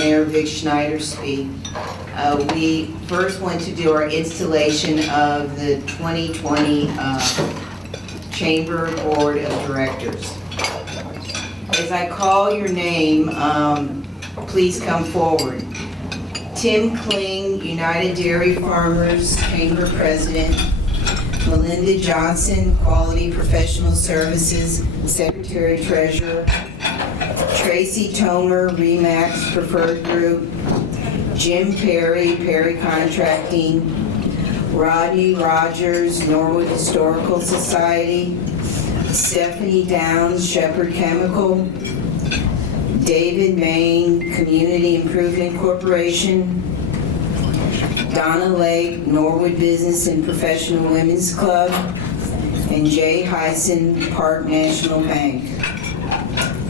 Mayor Vic Schneider speak. We first want to do our installation of the 2020 Chamber Board of Directors. As I call your name, please come forward. Tim Kling, United Dairy Farmers Chamber President. Melinda Johnson, Quality Professional Services, Secretary Treasurer. Tracy Tomer, Remax Preferred Group. Jim Perry, Perry Contracting. Rodney Rogers, Norwood Historical Society. Stephanie Downs, Shepherd Chemical. David Main, Community Improvement Corporation. Donna Lake, Norwood Business and Professional Women's Club. And Jay Hyson, Park National Bank.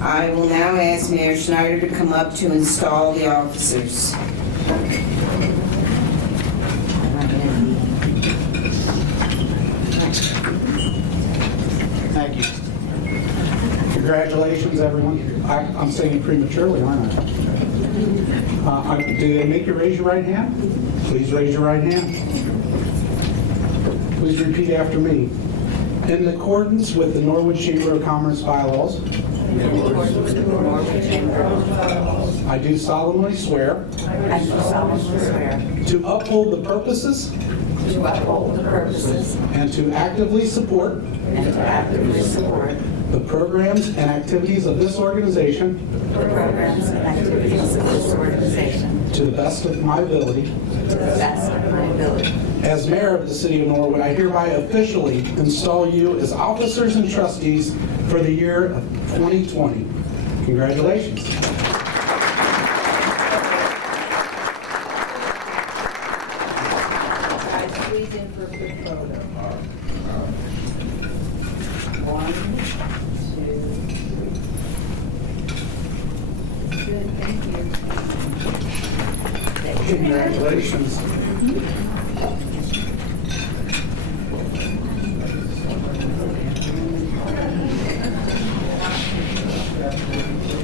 I will now ask Mayor Schneider to come up to install the officers. Thank you. Congratulations, everyone. I'm saying prematurely, aren't I? Do they make you raise your right hand? Please raise your right hand. Please repeat after me. In accordance with the Norwood Chamber of Commerce bylaws, I do solemnly swear to uphold the purposes and to actively support the programs and activities of this organization to the best of my ability. As mayor of the city of Norwood, I hereby officially install you as officers and trustees for the year of 2020. Congratulations. Guys, please in for a quick photo. One, two, three. Good, thank you. Congratulations.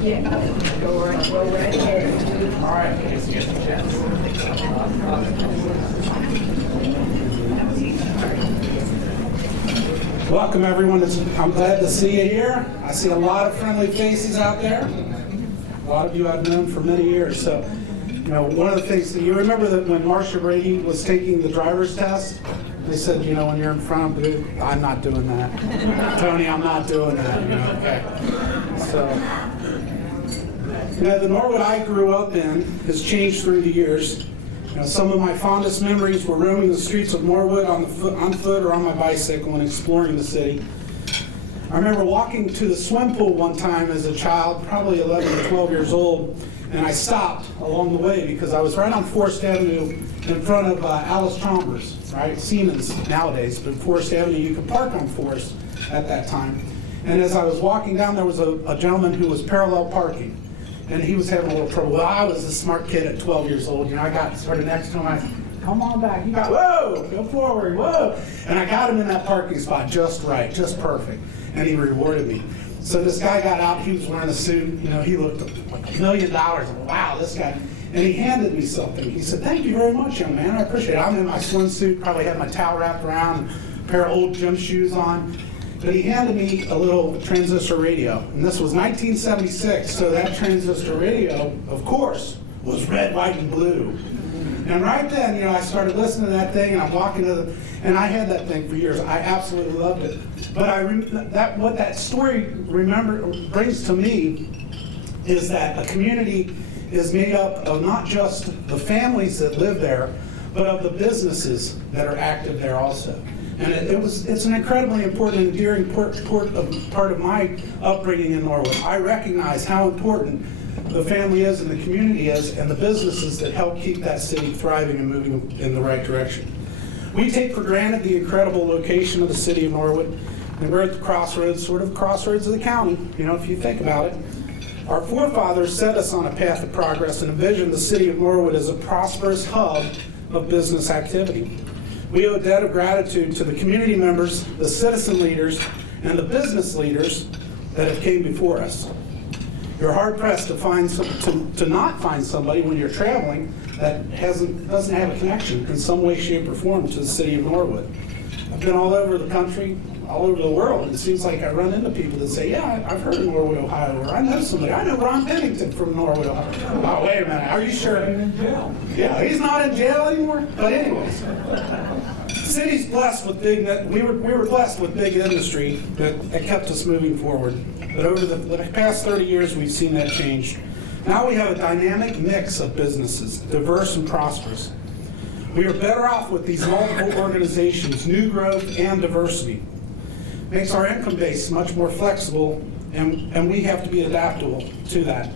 Yeah, go right ahead. All right, let's get the chance. Welcome, everyone. I'm glad to see you here. I see a lot of friendly faces out there. A lot of you I've known for many years. So, one of the things that you remember that when Marcia Brady was taking the driver's test, they said, when you're in front of the, I'm not doing that. Tony, I'm not doing that. Okay. So, the Norwood I grew up in has changed through the years. Some of my fondest memories were roaming the streets of Norwood on foot or on my bicycle and exploring the city. I remember walking to the swim pool one time as a child, probably 11 or 12 years old, and I stopped along the way because I was right on Forest Avenue in front of Alice Chalmers, right? Siemens nowadays, but Forest Avenue, you could park on Forest at that time. And as I was walking down, there was a gentleman who was parallel parking. And he was having a little trouble. Well, I was a smart kid at 12 years old. I got sort of next to him. I said, come on back. He got, whoa, go forward, whoa. And I got him in that parking spot just right, just perfect. And he rewarded me. So this guy got out. He was wearing a suit. He looked like $1 million. Wow, this guy. And he handed me something. He said, thank you very much, young man. I appreciate it. I'm in my swimsuit, probably had my towel wrapped around, a pair of old gym shoes on. But he handed me a little transistor radio, and this was 1976, so that transistor radio, of course, was red, white, and blue. And right then, I started listening to that thing, and I'm walking to and I had that thing for years. I absolutely loved it. But what that story brings to me is that a community is made up of not just the families that live there, but of the businesses that are active there also. And it's an incredibly important and endearing part of my upbringing in Norwood. I recognize how important the family is and the community is and the businesses that help keep that city thriving and moving in the right direction. We take for granted the incredible location of the city of Norwood, and we're at the crossroads, sort of crossroads of the county, if you think about it. Our forefathers set us on a path of progress and envisioned the city of Norwood as a prosperous hub of business activity. We owe a debt of gratitude to the community members, the citizen leaders, and the business leaders that have came before us. You're hard pressed to not find somebody when you're traveling that doesn't have a connection in some way, shape, or form to the city of Norwood. I've been all over the country, all over the world, and it seems like I run into people that say, yeah, I've heard of Norwood, Ohio, or I know somebody. I know Ron Pennington from Norwood, Ohio. Oh, wait a minute, are you sure? Yeah, he's not in jail anymore? But anyways, the city's blessed with we were blessed with big industry that kept us moving forward. But over the past 30 years, we've seen that change. Now we have a dynamic mix of businesses, diverse and prosperous. We are better off with these multiple organizations, new growth and diversity. Makes our income base much more flexible, and we have to be adaptable to that.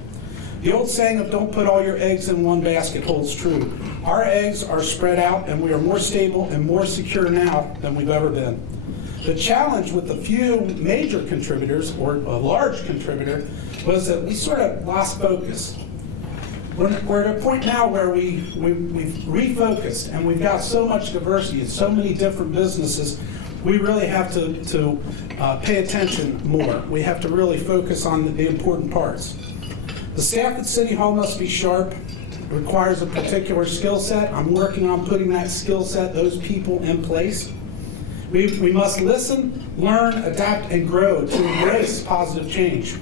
The old saying of don't put all your eggs in one basket holds true. Our eggs are spread out, and we are more stable and more secure now than we've ever been. The challenge with a few major contributors, or a large contributor, was that we sort of lost focus. We're at a point now where we've refocused, and we've got so much diversity and so many different businesses, we really have to pay attention more. We have to really focus on the important parts. The staff at City Hall must be sharp. It requires a particular skill set. I'm working on putting that skill set, those people in place. We must listen, learn, adapt, and grow to embrace positive change.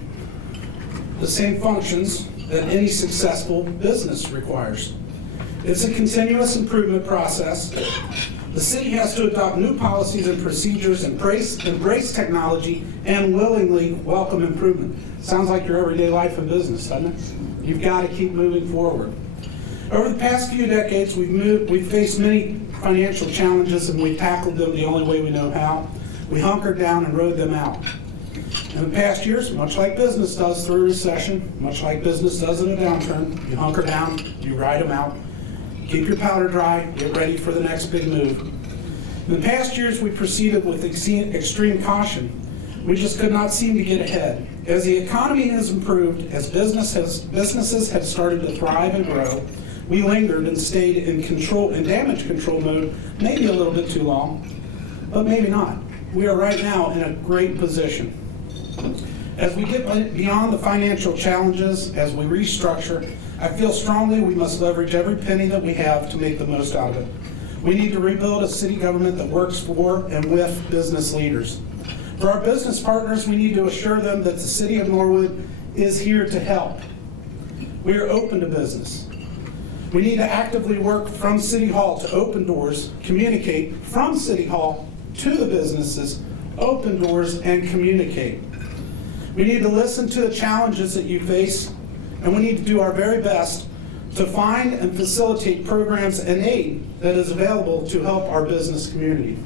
The same functions that any successful business requires. It's a continuous improvement process. The city has to adopt new policies and procedures, embrace technology, and willingly welcome improvement. Sounds like your everyday life in business, doesn't it? You've got to keep moving forward. Over the past few decades, we've faced many financial challenges, and we've tackled them the only way we know how. We hunkered down and rode them out. In the past years, much like business does through a recession, much like business does in a downturn, you hunker down, you ride them out, keep your powder dry, get ready for the next big move. In the past years, we proceeded with extreme caution. We just could not seem to get ahead. As the economy has improved, as businesses have started to thrive and grow, we lingered and stayed in damage control mode, maybe a little bit too long, but maybe not. We are right now in a great position. As we get beyond the financial challenges, as we restructure, I feel strongly we must leverage every penny that we have to make the most out of it. We need to rebuild a city government that works for and with business leaders. For our business partners, we need to assure them that the city of Norwood is here to help. We are open to business. We need to actively work from City Hall to open doors, communicate from City Hall to the businesses, open doors, and communicate. We need to listen to the challenges that you face, and we need to do our very best to find and facilitate programs and aid that is available to help our business community.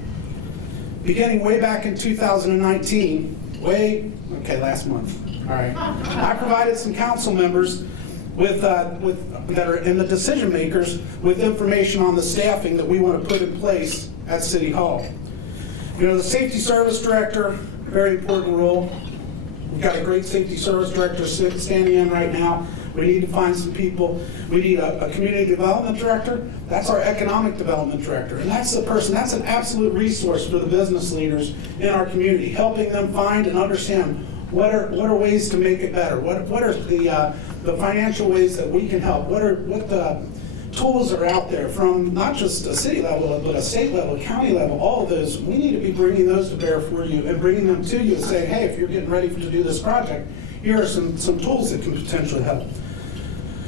Beginning way back in 2019, last month, all right, I provided some council members that are in the decision makers with information on the staffing that we want to put in place at City Hall. You know, the safety service director, very important role. We've got a great safety service director standing in right now. We need to find some people. We need a community development director. That's our economic development director. And that's the person, that's an absolute resource for the business leaders in our community, helping them find and understand what are ways to make it better. What are the financial ways that we can help? What the tools are out there from not just a city level, but a state level, county level, all of those. We need to be bringing those to bear for you and bringing them to you and saying, hey, if you're getting ready to do this project, here are some tools that can potentially help.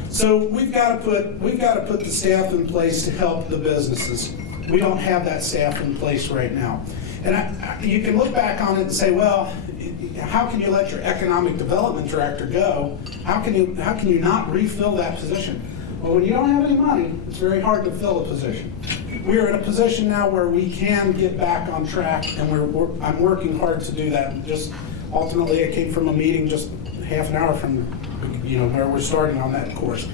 So we've got to put the staff in place to help the businesses. We don't have that staff in place right now. And you can look back on it and say, well, how can you let your economic development director go? How can you not refill that position? Well, when you don't have any money, it's very hard to fill a position. We are in a position now where we can get back on track, and I'm working hard to do that. Just ultimately, I came from a meeting just half an hour from where we're starting on that course.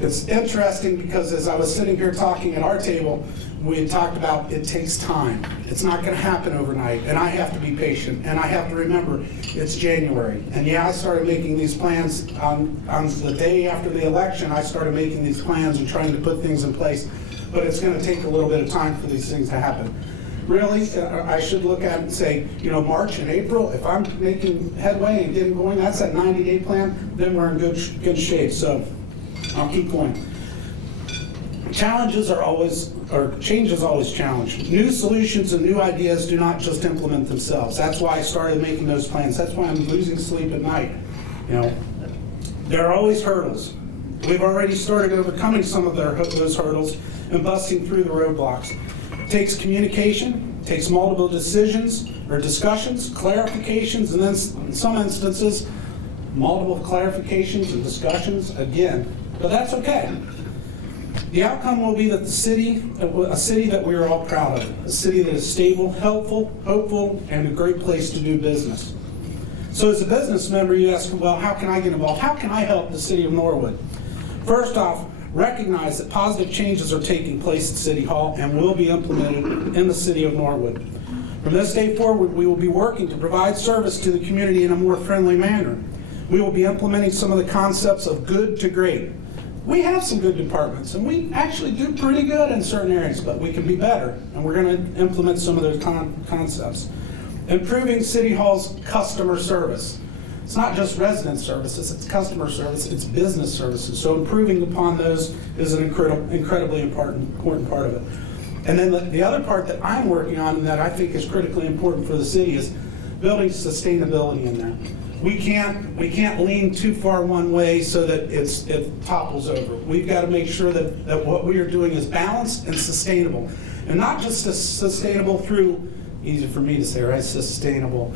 It's interesting because as I was sitting here talking at our table, we had talked about it takes time. It's not going to happen overnight, and I have to be patient, and I have to remember it's January. And yeah, I started making these plans on the day after the election. I started making these plans and trying to put things in place, but it's going to take a little bit of time for these things to happen. Really, I should look at it and say, March and April, if I'm making headway and getting going, that's that 90-day plan, then we're in good shape. So I'll keep going. Change is always challenge. New solutions and new ideas do not just implement themselves. That's why I started making those plans. That's why I'm losing sleep at night. There are always hurdles. We've already started overcoming some of those hurdles and busting through the roadblocks. It takes communication, takes multiple decisions or discussions, clarifications, and then in some instances, multiple clarifications and discussions again. But that's okay. The outcome will be that a city that we are all proud of, a city that is stable, helpful, hopeful, and a great place to do business. So as a business member, you ask, well, how can I get involved? How can I help the city of Norwood? First off, recognize that positive changes are taking place at City Hall and will be implemented in the city of Norwood. From this day forward, we will be working to provide service to the community in a more friendly manner. We will be implementing some of the concepts of good to great. We have some good departments, and we actually do pretty good in certain areas, but we can be better, and we're going to implement some of those concepts. Improving City Hall's customer service. It's not just resident services, it's customer service, it's business services. So improving upon those is an incredibly important part of it. And then the other part that I'm working on and that I think is critically important for the city is building sustainability in there. We can't lean too far one way so that it topples over. We've got to make sure that what we are doing is balanced and sustainable. And not just sustainable through, easy for me to say, right, sustainable,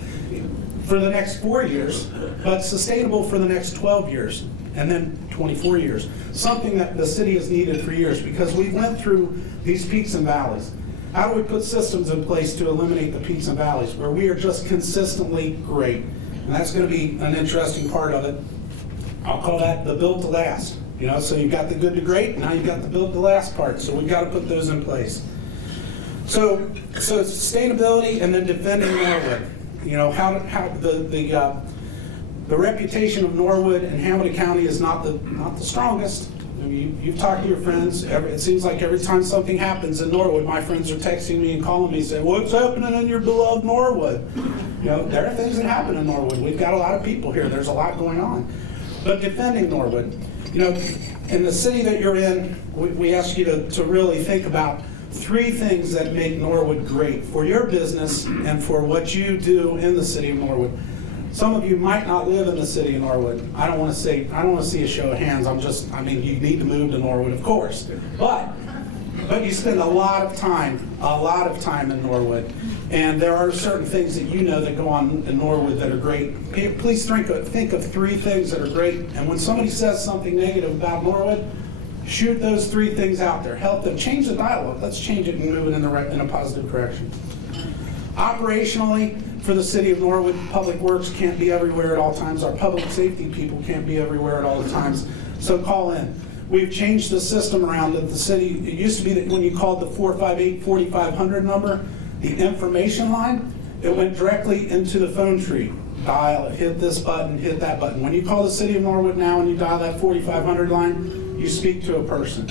for the next 4 years, but sustainable for the next 12 years, and then 24 years. Something that the city has needed for years because we went through these peaks and valleys. How do we put systems in place to eliminate the peaks and valleys where we are just consistently great? And that's going to be an interesting part of it. I'll call that the built to last. So you've got the good to great, now you've got the built to last part. So we've got to put those in place. So sustainability and then defending Norwood. How the reputation of Norwood and Hamilton County is not the strongest. I mean, you've talked to your friends. It seems like every time something happens in Norwood, my friends are texting me and calling me and saying, "What's happening in your beloved Norwood?" There are things that happen in Norwood. We've got a lot of people here. There's a lot going on. But defending Norwood, in the city that you're in, we ask you to really think about 3 things that make Norwood great for your business and for what you do in the city of Norwood. Some of you might not live in the city of Norwood. I don't want to see a show of hands. You need to move to Norwood, of course. But you spend a lot of time in Norwood. And there are certain things that that go on in Norwood that are great. Please think of 3 things that are great. And when somebody says something negative about Norwood, shoot those 3 things out there. Help them change the dialogue. Let's change it and move it in a positive direction. Operationally, for the city of Norwood, Public Works can't be everywhere at all times. Our public safety people can't be everywhere at all times. So call in. We've changed the system around that the city. It used to be that when you called the 458-4500 number, the information line, it went directly into the phone tree. Dial it, hit this button, hit that button. When you call the city of Norwood now and you dial that 4500 line, you speak to a person.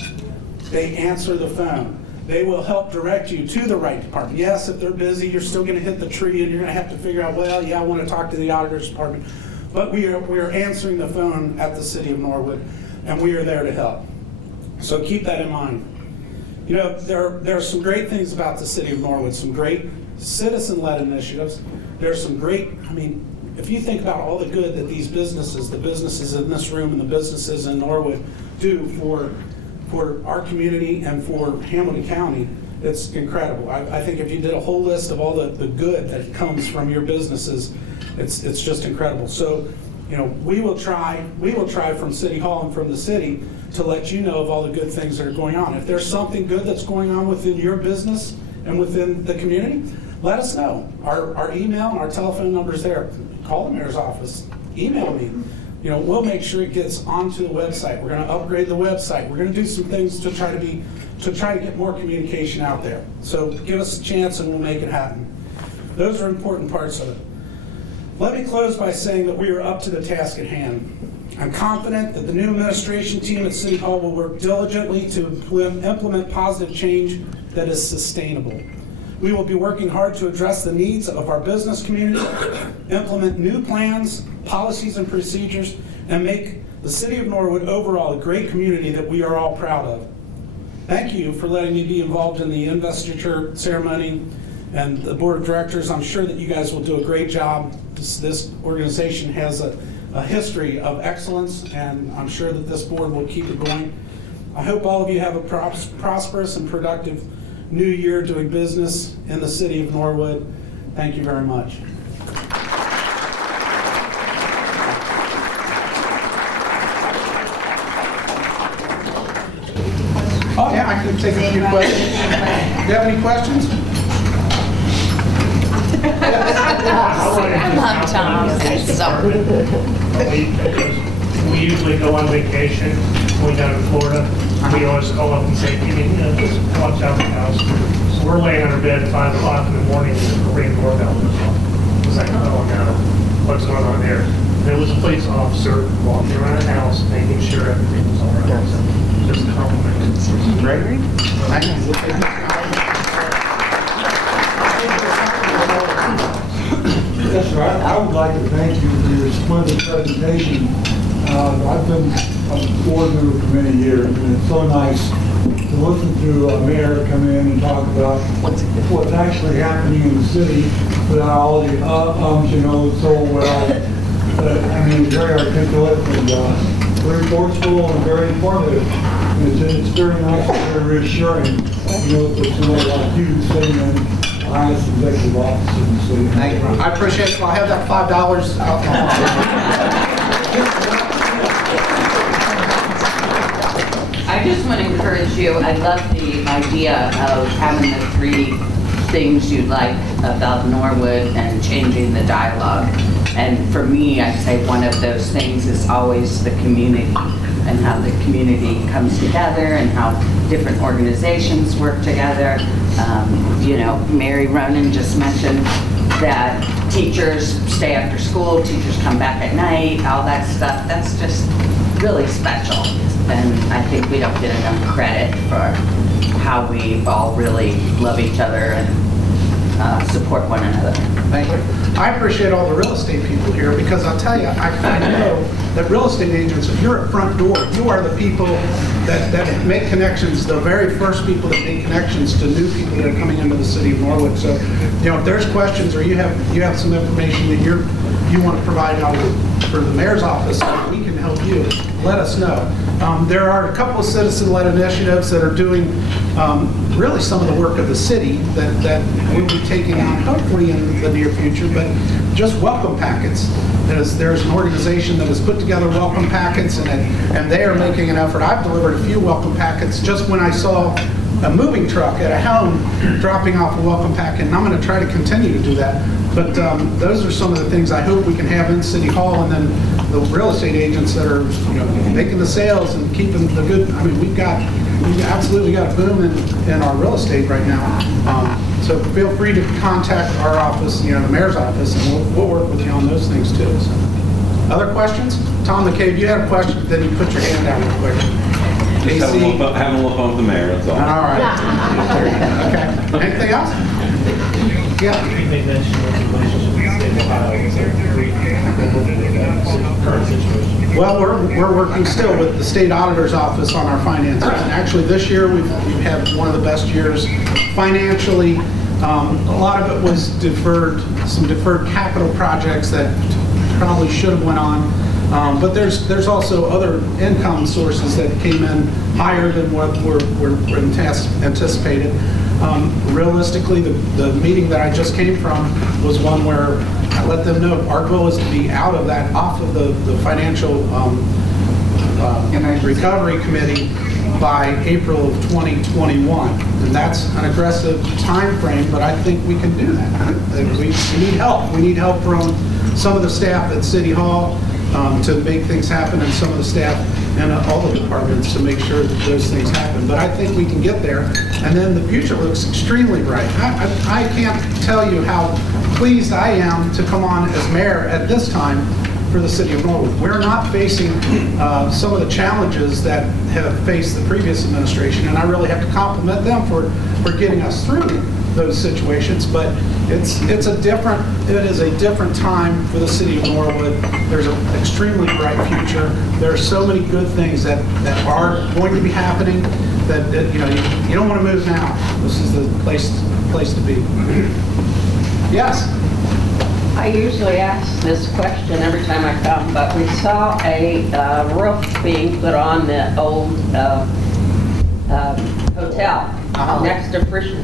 They answer the phone. They will help direct you to the right department. Yes, if they're busy, you're still going to hit the tree and you're going to have to figure out, I want to talk to the auditor's department. But we are answering the phone at the city of Norwood, and we are there to help. So keep that in mind. There are some great things about the city of Norwood, some great citizen-led initiatives. There's some great, if you think about all the good that the businesses in this room and the businesses in Norwood do for our community and for Hamilton County, it's incredible. I think if you did a whole list of all the good that comes from your businesses, it's just incredible. So, we will try from City Hall and from the city to let you know of all the good things that are going on. If there's something good that's going on within your business and within the community, let us know. Our email and our telephone number is there. Call the mayor's office. Email me. We'll make sure it gets onto the website. We're going to upgrade the website. We're going to do some things to try to get more communication out there. So give us a chance and we'll make it happen. Those are important parts of it. Let me close by saying that we are up to the task at hand. I'm confident that the new administration team at City Hall will work diligently to implement positive change that is sustainable. We will be working hard to address the needs of our business community, implement new plans, policies, and procedures, and make the city of Norwood overall a great community that we are all proud of. Thank you for letting me be involved in the investiture ceremony and the board of directors. I'm sure that you guys will do a great job. This organization has a history of excellence, and I'm sure that this board will keep it going. I hope all of you have a prosperous and productive new year doing business in the city of Norwood. Thank you very much. Oh, yeah, I can take a few questions. Do you have any questions? Come on, Tom. We usually go on vacation, going down to Florida. We always call up and say, just watch out the house. So we're laying on our bed at 5 o'clock in the morning and the ring doorbell goes off. It's like, oh no, what's going on there? There was a police officer walking around the house, making sure everything was all right. So just a compliment. Great. Thank you. Yes, sir. I would like to thank you for your splendid presentation. I've been a board member for many years, and it's so nice to listen to a mayor come in and talk about what's actually happening in the city without all the so well. I mean, it's very articulate and very forceful and very informative. It's very nice and very reassuring, for somebody like you sitting in the highest executive office in the city. Thank you. I appreciate it. I'll have that $5 out. I just want to encourage you, I love the idea of having the 3 things you like about Norwood and changing the dialogue. And for me, I'd say one of those things is always the community and how the community comes together and how different organizations work together. Mary Ronan just mentioned that teachers stay after school, teachers come back at night, all that stuff. That's just really special. And I think we don't get enough credit for how we all really love each other and support one another. Thank you. I appreciate all the real estate people here because I'll tell you, I know that real estate agents, if you're at front door, you are the people that make connections, the very first people that make connections to new people that are coming into the city of Norwood. So, if there's questions or you have some information that you want to provide out for the mayor's office, we can help you. Let us know. There are a couple of citizen-led initiatives that are doing really some of the work of the city that we'll be taking on hopefully in the near future, but just welcome packets. There's an organization that has put together welcome packets, and they are making an effort. I've delivered a few welcome packets just when I saw a moving truck at a home dropping off a welcome packet, and I'm going to try to continue to do that. But those are some of the things I hope we can have in City Hall, and then the real estate agents that are making the sales and keeping the good. I mean, we've absolutely got a boom in our real estate right now. So feel free to contact our office, the mayor's office, and we'll work with you on those things too. So, other questions? Tom McCabe, you had a question, then you put your hand down real quick. Just having a look on the mayor, that's all. All right. Okay. Anything else? Yeah. They mentioned the relationship with the state of Ohio. Is there a current situation? Well, we're working still with the state auditor's office on our finances. And actually, this year we've had one of the best years financially. A lot of it was some deferred capital projects that probably should have went on. But there's also other income sources that came in higher than what were anticipated. Realistically, the meeting that I just came from was one where I let them know our goal is to be out of that, off of the financial recovery committee by April of 2021. And that's an aggressive time frame, but I think we can do that. We need help. We need help from some of the staff at City Hall to make things happen, and some of the staff and all the departments to make sure that those things happen. But I think we can get there, and then the future looks extremely bright. I can't tell you how pleased I am to come on as mayor at this time for the city of Norwood. We're not facing some of the challenges that have faced the previous administration, and I really have to compliment them for getting us through those situations, but it is a different time for the city of Norwood. There's an extremely bright future. There are so many good things that are going to be happening that you don't want to move now. This is the place to be. Yes? I usually ask this question every time I come, but we saw a roof being put on the old hotel next to Frisch's.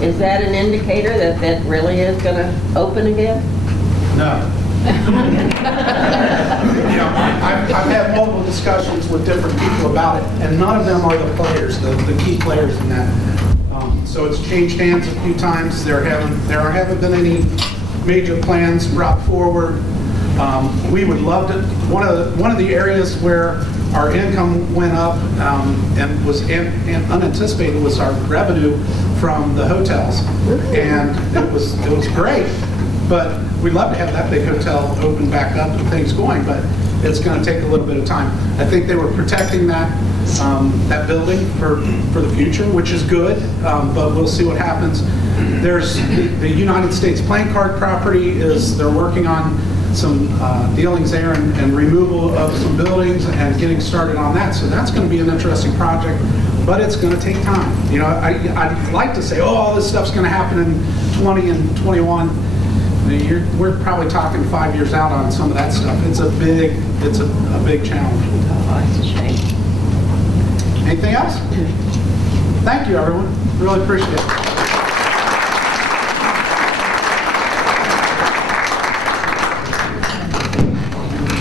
Is that an indicator that that really is going to open again? No. I've had multiple discussions with different people about it, and none of them are the players, the key players in that. So it's changed hands a few times. There haven't been any major plans brought forward. We would love to. One of the areas where our income went up and was unanticipated was our revenue from the hotels, and it was great. But we'd love to have that big hotel open back up and things going, but it's going to take a little bit of time. I think they were protecting that building for the future, which is good, but we'll see what happens. There's the United States Playing Card property they're working on some dealings there and removal of some buildings and getting started on that. So that's going to be an interesting project, but it's going to take time. I'd like to say, all this stuff's going to happen in 20 and 21. We're probably talking 5 years out on some of that stuff. It's a big challenge. Oh, that's a shame. Anything else? Thank you, everyone. Really appreciate it.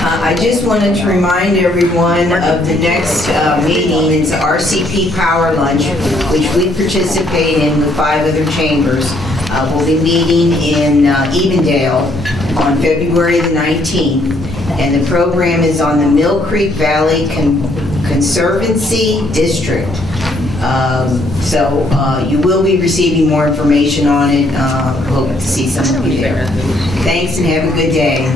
I just wanted to remind everyone of the next meeting. It's the RCP Power Lunch, which we participate in with 5 other chambers. We'll be meeting in Evendale on February the 19th, and the program is on the Mill Creek Valley Conservancy District. So you will be receiving more information on it. Hope to see some of you there. Thanks and have a good day.